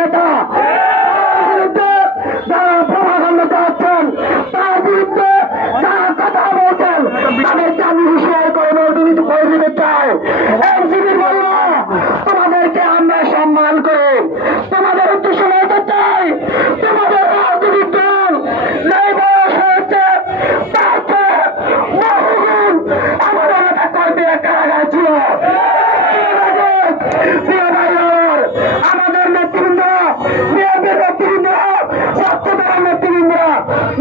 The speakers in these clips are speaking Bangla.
নেতা, যারা প্রভাকাণ্ড চাচ্ছেন, তার বিরুদ্ধে যারা কথা বলছেন, তাদেরকে আমি হুঁশিয়ার করে দিতে চাই। এনসিপি বলল, তোমাদেরকে আমরা সম্মান করে তোমাদের উদ্দেশ্য বলতে চাই, তোমাদের রাজনৈতিক দল নেই বয়স হয়েছে, তাতে বহুগুণ আমাদের নেতা কর্মীরা কারাগারে ছিল। আমাদের নেতৃবৃন্দ, বিএনপির নেতৃবৃন্দ, ছাত্রদলের নেতৃবৃন্দ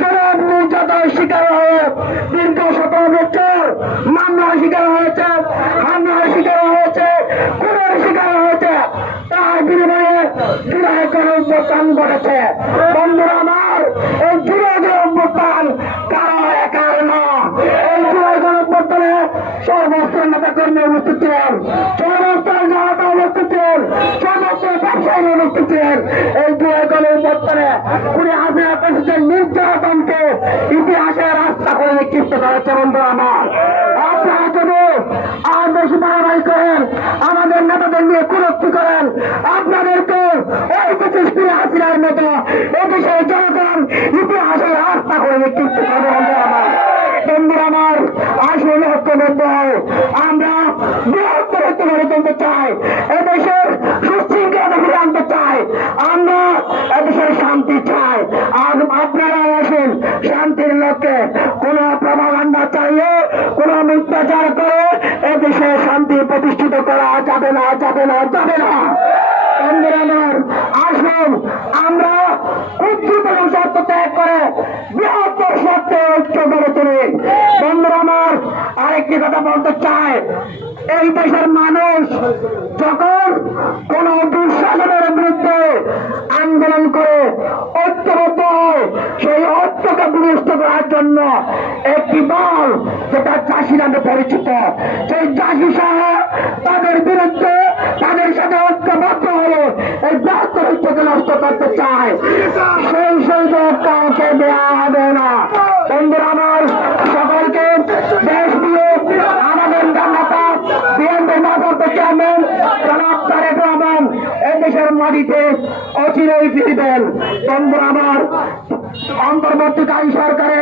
যারা নির্যাতনের শিকার হয়ে দীর্ঘ 17 বছর মামলার শিকার হয়েছে, হামলার শিকার হয়েছে, খুনের শিকার হয়েছে, তার বিনিময়ে জুলাই গণঅভ্যুত্থান ঘটেছে। বন্ধুরা আমার, এই জুলাই গণঅভ্যুত্থান কারো একার না। এই জুলাই গণঅভ্যুত্থানে সর্বস্তর নেতা কর্মী উপস্থিত ছিলেন, সর্বস্তর জনতা উপস্থিত ছিলেন, সর্বস্তর ব্যবসায়ী উপস্থিত ছিলেন। এই জুলাই গণঅভ্যুত্থানে উনি হাসিনা প্রেসিডেন্ট নির্যাতনকে ইতিহাসের রাস্তা করে নিক্ষিপ্ত করেছে। বন্ধুরা আমার, আপনারা যদি আর বেশি বাড়াবাড়ি করেন, আমাদের নেতাদের নিয়ে কুরুক্তি করেন, আপনাদেরকে ওই 25 দিনে হাসিনার মতো এদেশের জনগণ ইতিহাসের রাস্তা করে নিক্ষিপ্ত করবে। বন্ধুরা আমার, বন্ধুরা আমার, আসল ঐক্যবদ্ধ হয়, আমরা বৃহত্তর ঐক্য গড়ে তুলতে চাই, এদেশের সুশৃঙ্খলা ফিরে আনতে চাই, আমরা এদেশের শান্তি চাই। আর আপনারা আসুন, শান্তির লক্ষ্যে কোন প্রভাকাণ্ডা চাইলে, কোন মিথ্যাচার করে এদেশে শান্তি প্রতিষ্ঠিত করা যাবে না, যাবে না, যাবে না। বন্ধুরা আমার, আসুন আমরা উদ্যুত এবং সত্য ত্যাগ করে বৃহত্তর সত্যে ঐক্য গড়ে তুলি। বন্ধুরা আমার, আরেকটি কথা বলতে চাই, এই দেশের মানুষ যখন কোন দুঃশাসনের বিরুদ্ধে আন্দোলন করে ঐক্যবদ্ধ হয়, সেই ঐক্যকে বিনষ্ট করার জন্য একটি দল যেটা চাষি নামে পরিচিত, সেই চাষি সহ তাদের বিরুদ্ধে তাদের সাথে ঐক্যবদ্ধ হয়ে এই বৃহত্তর ঐক্যকে নষ্ট করতে চায়, সেই সুযোগ কাউকে দেওয়া হবে না। বন্ধুরা আমার, সকলকে দেশ দিয়ে আমাদের নেতা বিএনপির ভারপ্রাপ্ত চেয়ারম্যান জনাব তারেক রহমান এদেশের মাটিতে অচিরেই ফিরবেন। বন্ধুরা আমার, অন্তর্বর্তীকালীন সরকারের